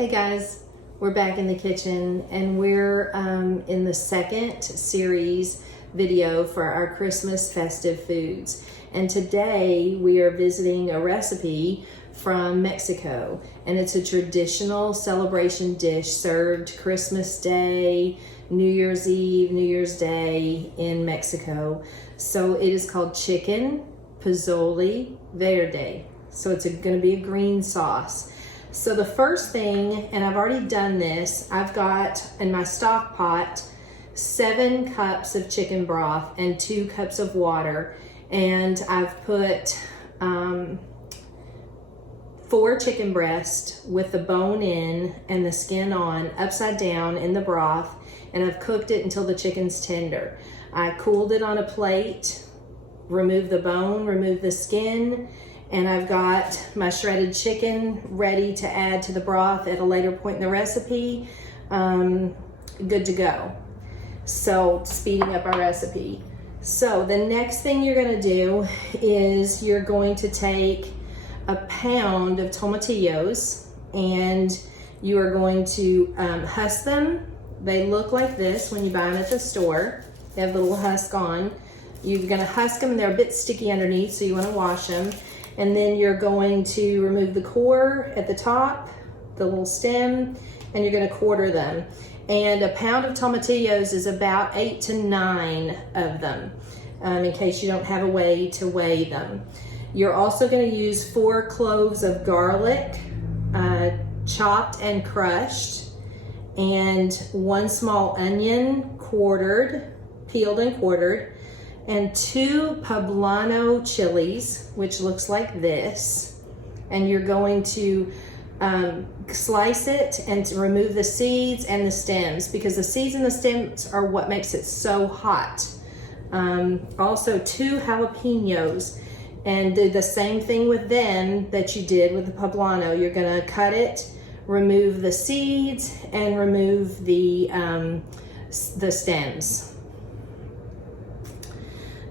Hey guys, we're back in the kitchen and we're in the second series video for our Christmas festive foods. And today we are visiting a recipe from Mexico, and it's a traditional celebration dish served Christmas Day, New Year's Eve, New Year's Day in Mexico. So it is called Chicken Posole Verde. So it's going to be a green sauce. So the first thing, and I've already done this, I've got in my stock pot 7 cups of chicken broth and 2 cups of water, and I've put 4 chicken breasts with the bone in and the skin on upside down in the broth, and I've cooked it until the chicken's tender. I cooled it on a plate, removed the bone, removed the skin, and I've got my shredded chicken ready to add to the broth at a later point in the recipe. Good to go. So speeding up our recipe. So the next thing you're gonna do is you're going to take a pound of tomatillos and you are going to husk them. They look like this when you buy them at the store. They have a little husk on. You're gonna husk them and they're a bit sticky underneath, so you wanna wash them. And then you're going to remove the core at the top, the little stem, and you're going to quarter them. And a pound of tomatillos is about 8 to 9 of them, in case you don't have a way to weigh them. You're also going to use 4 cloves of garlic, chopped and crushed, and 1 small onion, quartered, peeled and quartered, and 2 poblano chilies, which looks like this. And you're going to slice it and to remove the seeds and the stems, because the seeds and the stems are what makes it so hot. Also 2 jalapenos, and do the same thing with them that you did with the poblano. You're gonna cut it, remove the seeds, and remove the stems.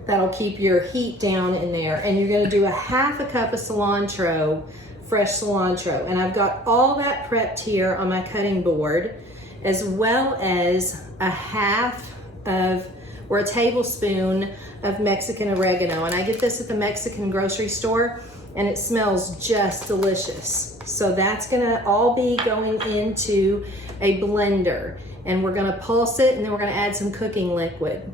That'll keep your heat down in there. And you're gonna do a 1/2 cup of cilantro, fresh cilantro. And I've got all that prepped here on my cutting board, as well as a tablespoon of Mexican oregano. And I get this at the Mexican grocery store, and it smells just delicious. So that's gonna all be going into a blender. And we're gonna pulse it, and then we're gonna add some cooking liquid.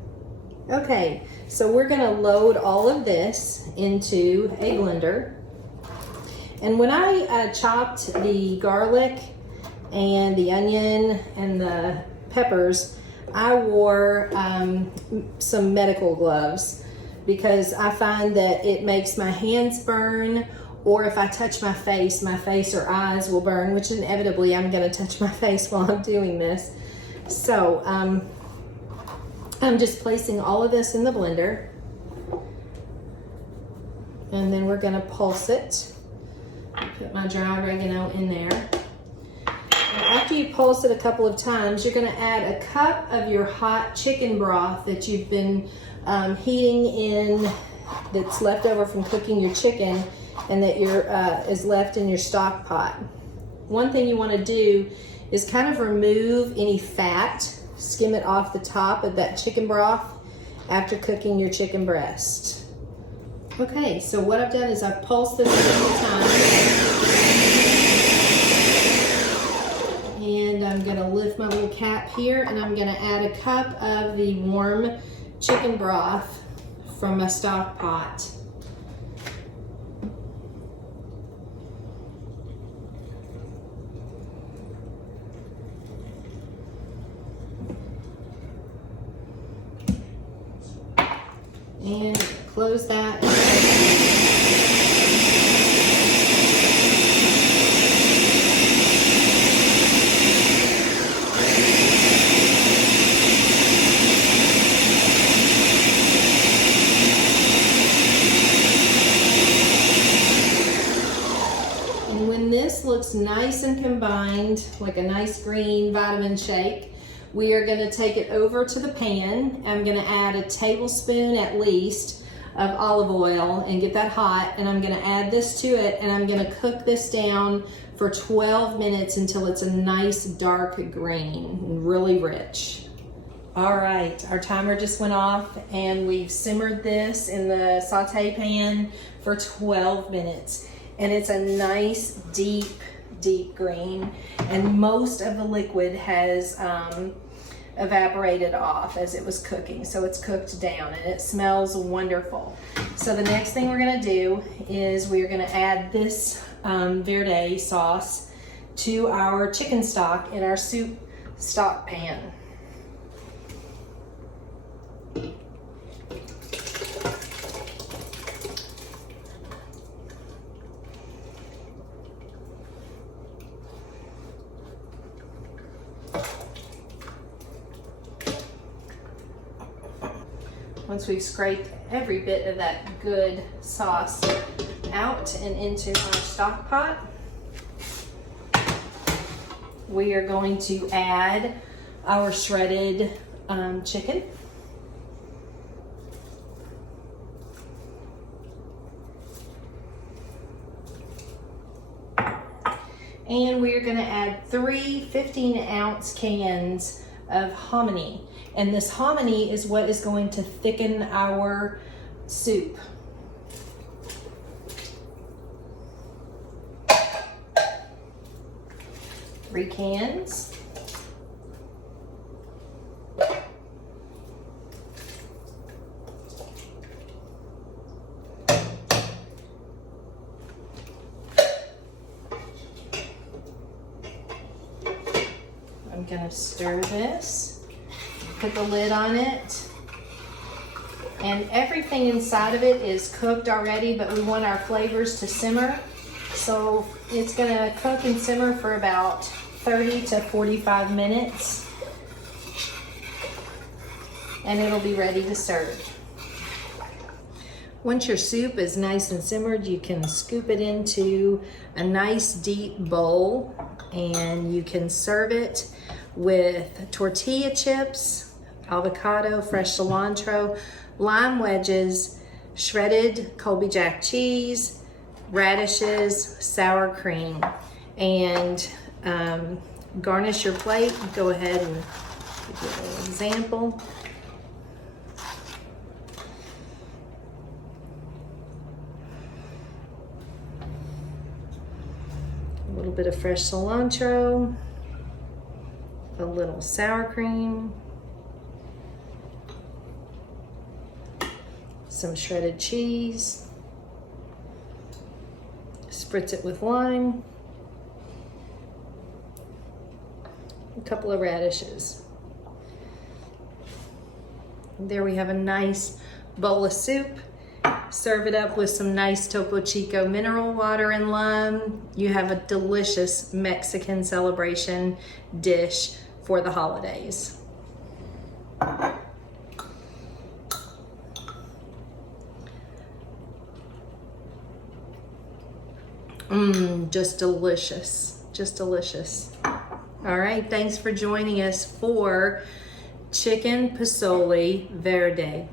Okay, so we're gonna load all of this into a blender. And when I chopped the garlic and the onion and the peppers, I wore some medical gloves, because I find that it makes my hands burn, or if I touch my face or eyes will burn, which inevitably I'm gonna touch my face while I'm doing this. So, I'm just placing all of this in the blender, and then we're gonna pulse it. Put my dry oregano in there. And after you pulse it a couple of times, you're gonna add a cup of your hot chicken broth that you've been heating in, that's left over from cooking your chicken, and that is left in your stock pot. One thing you wanna do is kind of remove any fat, skim it off the top of that chicken broth after cooking your chicken breast. Okay, so what I've done is I've pulsed this a couple times. And I'm gonna lift my little cap here, and I'm gonna add a cup of the warm chicken broth from my stock pot. And close that. And when this looks nice and combined, like a nice green vitamin shake, we are going to take it over to the pan. I'm going to add a tablespoon at least of olive oil and get that hot, and I'm gonna add this to it, and I'm gonna cook this down for 12 minutes until it's a nice dark green, really rich. All right, our timer just went off, and we've simmered this in the saute pan for 12 minutes. And it's a nice deep green, and most of the liquid has evaporated off as it was cooking, so it's cooked down and it smells wonderful. So the next thing we're gonna do is we're gonna add this Verde sauce to our chicken stock in our soup stock pan. Once we've scraped every bit of that good sauce out and into our stock pot, we are going to add our shredded chicken. And we're gonna add 3 15-ounce cans of hominy. And this hominy is what is going to thicken our soup. Three cans. I'm gonna stir this, put the lid on it, and everything inside of it is cooked already, but we want our flavors to simmer. So it's gonna cook and simmer for about 30 to 45 minutes, and it'll be ready to serve. Once your soup is nice and simmered, you can scoop it into a nice deep bowl, and you can serve it with tortilla chips, avocado, fresh cilantro, lime wedges, shredded Colby Jack cheese, radishes, sour cream, and garnish your plate. Go ahead and give you an example. A little bit of fresh cilantro, a little sour cream, some shredded cheese, spritz it with lime, a couple of radishes. There we have a nice bowl of soup. Serve it up with some nice Topo Chico mineral water and lime. You have a delicious Mexican celebration dish for the holidays. Just delicious, just delicious. All right, thanks for joining us for Chicken Posole Verde.